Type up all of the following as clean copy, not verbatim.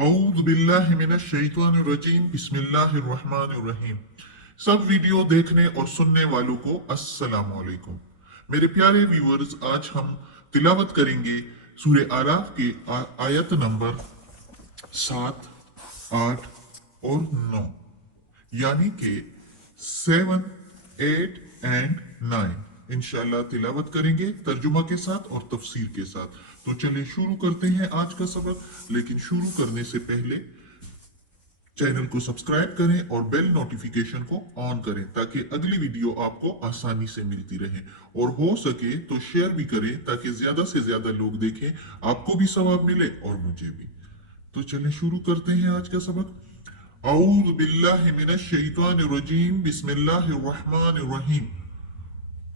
औज़ बिल्लाहि मिनश शैतानिर रजीम बिस्मिल्लाहिर रहमानिर रहीम। सब वीडियो देखने और सुनने वालों को अस्सलाम वालेकुम। मेरे प्यारे व्यूअर्स, आज हम तिलावत करेंगे सूरे आराफ के आयत नंबर 7, 8 और 9, यानी कि 7, 8 एंड 9। इंशाल्लाह तिलावत करेंगे तर्जुमा के साथ और तफसीर के साथ। तो चलिए शुरू करते हैं आज का सबक। लेकिन शुरू करने से पहले चैनल को सब्सक्राइब करें और बेल नोटिफिकेशन को ऑन करें ताकि अगली वीडियो आपको आसानी से मिलती रहे। और हो सके तो शेयर भी करें ताकि ज्यादा से ज्यादा लोग देखें, आपको भी सवाब मिले और मुझे भी। तो चलें शुरू करते हैं आज का सबक। औज़ बिल्लाहि मिनश शैतानिर रजीम बिस्मिल्लाहिर रहमानिर रहीम।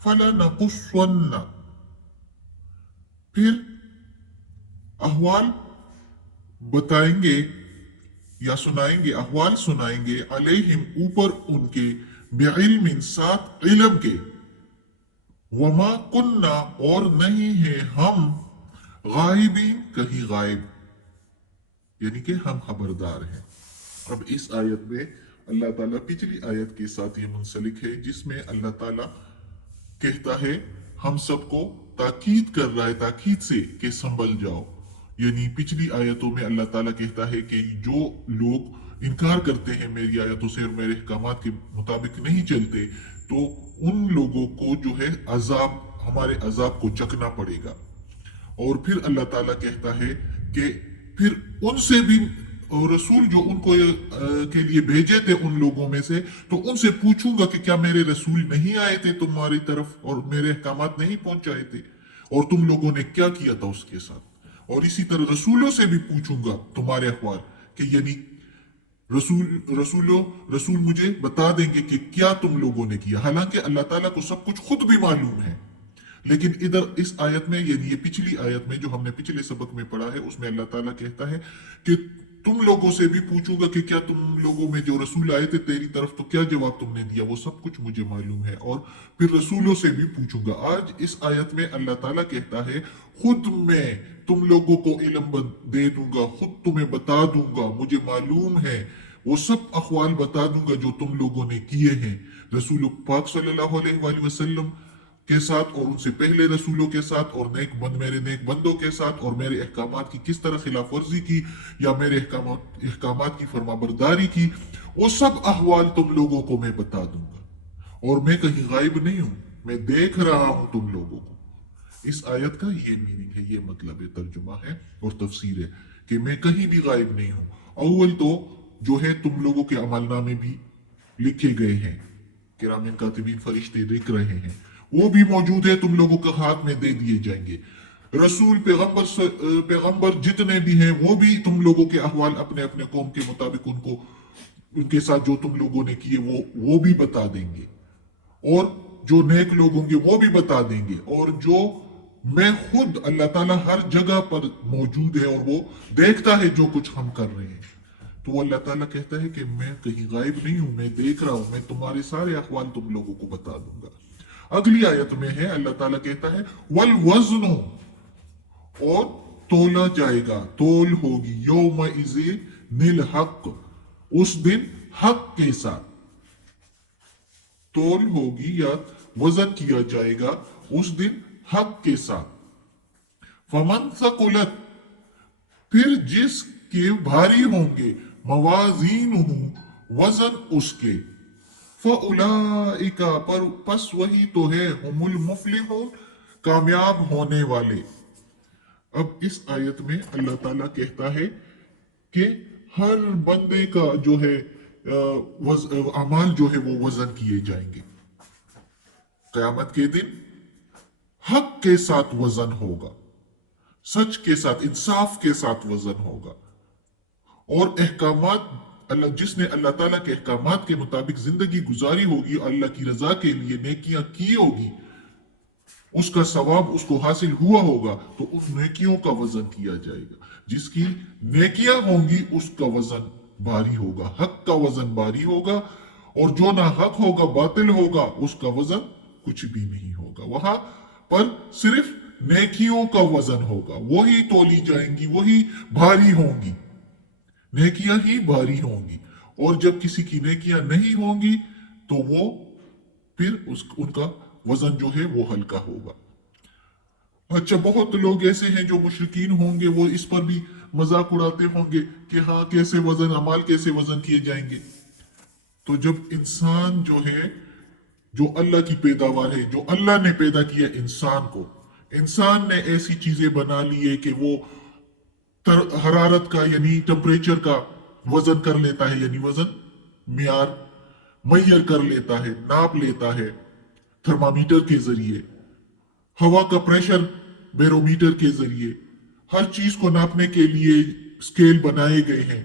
फलनकुस्सन्ना, फिर अहवाल बताएंगे या सुनाएंगे, अहवाल सुनाएंगे, अलैहिम ऊपर उनके, बिइल्मिन साथ इल्म के, वमा कुन्ना और नहीं है हम, गायबीन कहीं गायब, यानी कि हम खबरदार हैं। अब इस आयत में अल्लाह ताला पिछली आयत के साथ ये मुंसलिक है जिसमें अल्लाह ताला कहता है, हम सबको ताकीद कर रहा है ताकीद से कि संभल जाओ। यानी पिछली आयतों में अल्लाह ताला कहता है कि जो लोग इनकार करते हैं मेरी आयतों से और मेरे अहकामात के मुताबिक नहीं चलते, तो उन लोगों को जो है अजाब, हमारे अजाब को चखना पड़ेगा। और फिर अल्लाह ताला कहता है कि फिर उनसे भी रसूल जो उनको के लिए भेजे थे उन लोगों में से, तो उनसे पूछूंगा कि क्या मेरे रसूल नहीं आए थे तुम्हारी तरफ और मेरे अहकामात नहीं पहुंचाए थे, और तुम लोगों ने क्या किया था उसके साथ। और इसी तरह रसूलों से भी पूछूंगा तुम्हारे अखबार कि यानी रसूल मुझे बता देंगे कि क्या तुम लोगों ने किया। हालांकि अल्लाह ताला को सब कुछ खुद भी मालूम है, लेकिन इधर इस आयत में, यानी ये पिछली आयत में जो हमने पिछले सबक में पढ़ा है, उसमें अल्लाह ताला कहता है कि तुम लोगों से भी पूछूंगा कि क्या तुम लोगों में जो रसूल आए थे तेरी तरफ, तो क्या जवाब तुमने दिया, वो सब कुछ मुझे मालूम है। और फिर रसूलों से भी पूछूंगा। आज इस आयत में अल्लाह ताला कहता है, खुद मैं तुम लोगों को इल्म दे दूंगा, खुद तुम्हें बता दूंगा, मुझे मालूम है, वो सब अखवाल बता दूंगा जो तुम लोगों ने किए हैं रसूल पाक सल्लल्लाहु अलैहि वसल्लम के साथ और उनसे पहले रसूलों के साथ और मेरे नेक बंदों के साथ, और मेरे अहकामात की किस तरह खिलाफ वर्जी की या मेरे अहकामात की फरमाबरदारी की, वो सब अहवाल तुम लोगों को मैं बता दूंगा। और मैं कहीं गायब नहीं हूं, मैं देख रहा हूं तुम लोगों को। इस आयत का ये मीनिंग है, ये मतलब है, तर्जुमा है और तफसीर है कि मैं कहीं भी गायब नहीं हूं। अव्वल तो जो है तुम लोगों के अमलनामे भी लिखे गए हैं, किरामिन कातिबीन फरिश्ते लिख रहे हैं, वो भी मौजूद है, तुम लोगों के हाथ में दे दिए जाएंगे। रसूल पैगंबर जितने भी हैं वो भी तुम लोगों के अहवाल अपने अपने कौम के मुताबिक उनको, उनके साथ जो तुम लोगों ने किए वो भी बता देंगे। और जो नेक लोग होंगे वो भी बता देंगे। और जो मैं खुद, अल्लाह ताला हर जगह पर मौजूद है और वो देखता है जो कुछ हम कर रहे हैं। तो वो अल्लाह ताला कहता है कि मैं कहीं गायब नहीं हूं, मैं देख रहा हूं, मैं तुम्हारे सारे अखवाल तुम लोगों को बता दूंगा। अगली आयत में है, अल्लाह ताला कहता है, वल वजनो, और तोला जाएगा, तोल होगी, यौम इज़े निल हक, उस दिन हक के साथ तोल होगी या वजन किया जाएगा उस दिन हक के साथ। फमन सकुलत, फिर जिसके भारी होंगे, मवाजीन वजन उसके, फउलाइका, पर पस वही तो है, हुमुल मुफलिहून, कामयाब होने वाले। अब इस आयत में अल्लाह ताला कहता है कि हर बंदे का जो है अमाल जो है वो वजन किए जाएंगे कयामत के दिन। हक के साथ वजन होगा, सच के साथ, इंसाफ के साथ वजन होगा। और अहकामात, जिसने अल्लाह ताला के अहकामात के मुताबिक जिंदगी गुजारी होगी, अल्लाह की रजा के लिए नेकियां की होगी, उसका सवाब उसको हासिल हुआ होगा, तो उस नेकियों का वजन किया जाएगा। जिसकी नेकियां होंगी उसका वजन भारी होगा, हक का वजन भारी होगा। और जो ना हक होगा, बातिल होगा, उसका वजन कुछ भी नहीं होगा। वहां पर सिर्फ नेकियों का वजन होगा, वही तोली जाएंगी, वही भारी होंगी। नेकियां ही भारी होंगी, और जब किसी की नेकियां नहीं होंगी तो वो फिर उनका वजन जो है वो हल्का होगा। अच्छा, बहुत लोग ऐसे हैं जो मुशरिकीन होंगे, वो इस पर भी मजाक उड़ाते होंगे कि हाँ कैसे वजन, अमाल कैसे वजन किए जाएंगे। तो जब इंसान जो है, जो अल्लाह की पैदावार है, जो अल्लाह ने पैदा किया इंसान को, इंसान ने ऐसी चीजें बना ली है कि वो हरारत का यानी टेम्परेचर का वजन कर लेता है, यानी वजन मियार मैयर कर लेता है, नाप लेता है थर्मामीटर के जरिए, हवा का प्रेशर बैरोमीटर के जरिए, हर चीज को नापने के लिए स्केल बनाए गए हैं।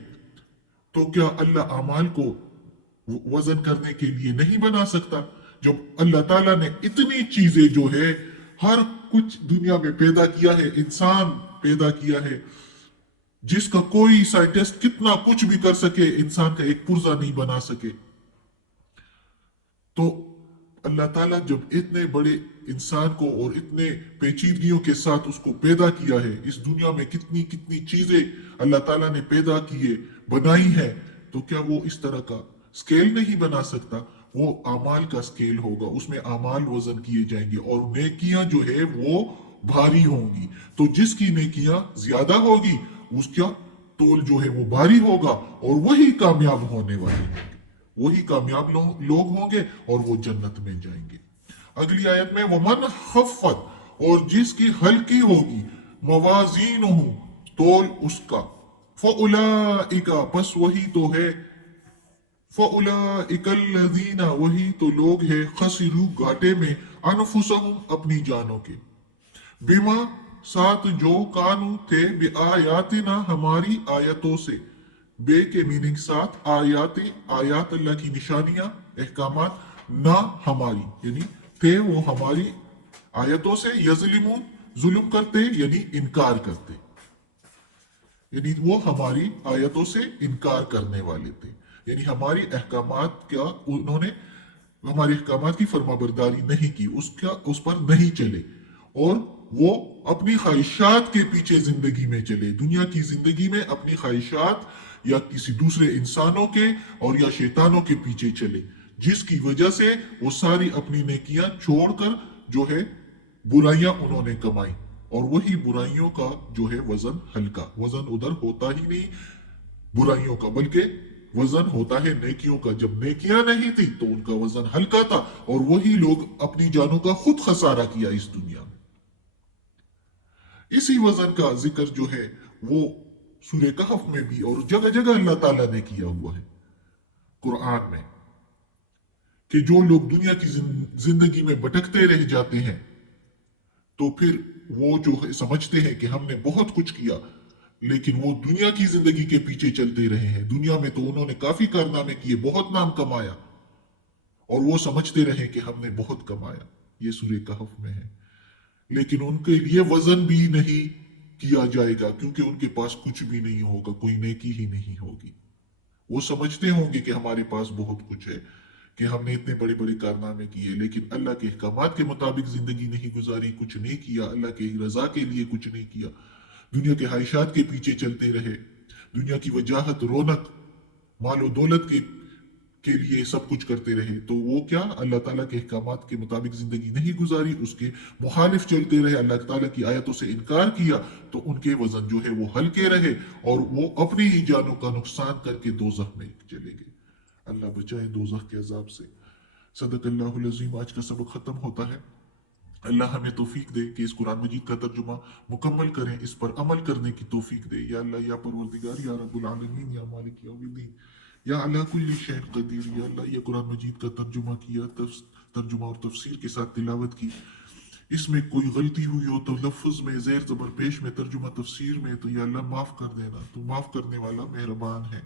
तो क्या अल्लाह अमाल को वजन करने के लिए नहीं बना सकता? जब अल्लाह ताला ने इतनी चीजें जो है, हर कुछ दुनिया में पैदा किया है, इंसान पैदा किया है, जिसका कोई साइंटिस्ट कितना कुछ भी कर सके, इंसान का एक पुर्जा नहीं बना सके। तो अल्लाह ताला जब इतने बड़े इंसान को और इतने पेचीदगियों के साथ उसको पैदा किया है, इस दुनिया में कितनी कितनी चीजें अल्लाह ताला ने पैदा किए, बनाई है, तो क्या वो इस तरह का स्केल नहीं बना सकता? वो अमाल का स्केल होगा, उसमें अमाल वजन किए जाएंगे, और नेकियां जो है वो भारी होंगी। तो जिसकी नेकियां ज्यादा होगी उसका तोल जो है वो भारी होगा, और वही कामयाब होने वाले होंगे, वही कामयाब लोग होंगे, और वो जन्नत में जाएंगे। अगली आयत में वमन खफ्फत, और जिसकी हल्की होगी मवाजीन तोल उसका, फउलाइका, बस वही तो है, फउलाइकल्लज़ीना, वही तो लोग हैं, खसिरू, घाटे में, अनफुसहुम, अपनी जानों के, बिमा, साथ जो, कानू थे, बेआयातिना, हमारी आयतों से, बे के मीनिंग साथ, आयाते, आयात अल्लाह की निशानियां, अहकामात, ना हमारी यानी थे वो हमारी आयतों से, यजलिमून, जुल्म करते यानी इनकार करते, यानी वो हमारी आयतों से इनकार करने वाले थे, यानी हमारी अहकामात क्या, उन्होंने हमारे अहकामात की फर्माबरदारी नहीं की, उसका उस पर नहीं चले, और वो अपनी ख्वाहिशात के पीछे जिंदगी में चले, दुनिया की जिंदगी में अपनी ख्वाहिशात या किसी दूसरे इंसानों के और या शैतानों के पीछे चले, जिसकी वजह से वो सारी अपनी नेकियां छोड़कर जो है बुराइयां उन्होंने कमाई, और वही बुराइयों का जो है वजन हल्का, वजन उधर होता ही नहीं बुराइयों का, बल्कि वजन होता है नेकियों का। जब नेकियां नहीं थी तो उनका वजन हल्का था, और वही लोग अपनी जानों का खुद खसारा किया इस दुनिया में। इसी वजन का जिक्र जो है वो सूरह कहफ में भी और जगह जगह अल्लाह ताला ने किया हुआ है कुरान में, कि जो लोग दुनिया की जिंदगी में भटकते रह जाते हैं, तो फिर वो जो है समझते हैं कि हमने बहुत कुछ किया, लेकिन वो दुनिया की जिंदगी के पीछे चलते रहे हैं। दुनिया में तो उन्होंने काफी कारनामे किए, बहुत नाम कमाया, और वो समझते रहे कि हमने बहुत कमाया, ये सूरह कहफ में है, लेकिन उनके लिए वजन भी नहीं किया जाएगा, क्योंकि उनके पास कुछ भी नहीं होगा, कोई नेकी ही नहीं होगी। वो समझते होंगे कि हमारे पास बहुत कुछ है, कि हमने इतने बड़े बड़े कारनामे किए, लेकिन अल्लाह के अहकामात के मुताबिक जिंदगी नहीं गुजारी, कुछ नहीं किया, अल्लाह की रजा के लिए कुछ नहीं किया, दुनिया के ख्वाहिशात के पीछे चलते रहे, दुनिया की वजाहत, रौनक, मालो दौलत के लिए सब कुछ करते रहे, तो वो क्या अल्लाह ताला के अहकामात के मुताबिक जिंदगी नहीं गुजारी, उसके मुखालिफ चलते रहे, अल्लाह ताला की आयतों से इनकार किया, तो उनके वजन जो है वो हल्के रहे, और वो अपनी ही जानों का नुकसान करके दोज़ख में चले गए। अल्लाह बचाए दोज़ख के अजाब से। सदकल्लाहुल अज़ीम। आज का सबक खत्म होता है। अल्लाह हमें तौफीक दे कि इस कुरान मजीद का तर्जुमा मुकम्मल करें, इस पर अमल करने की तौफीक दे। या अल्लाह, या परवरदिगार, या रब्बुल आलमीन, या मालिक यौमिद्दीन, या अला कुल्ली शैइन कदीर। या अल्लाह, ये कुरान मजीद का तर्जुमा किया, तर्जुमा और तफसीर के साथ तिलावत की, इसमें कोई गलती हुई हो तो लफ्ज में, ज़ेर ज़बर पेश में, तर्जुमा तफसीर में, तो या अल्लाह माफ़ कर देना, तो माफ़ करने वाला मेहरबान है।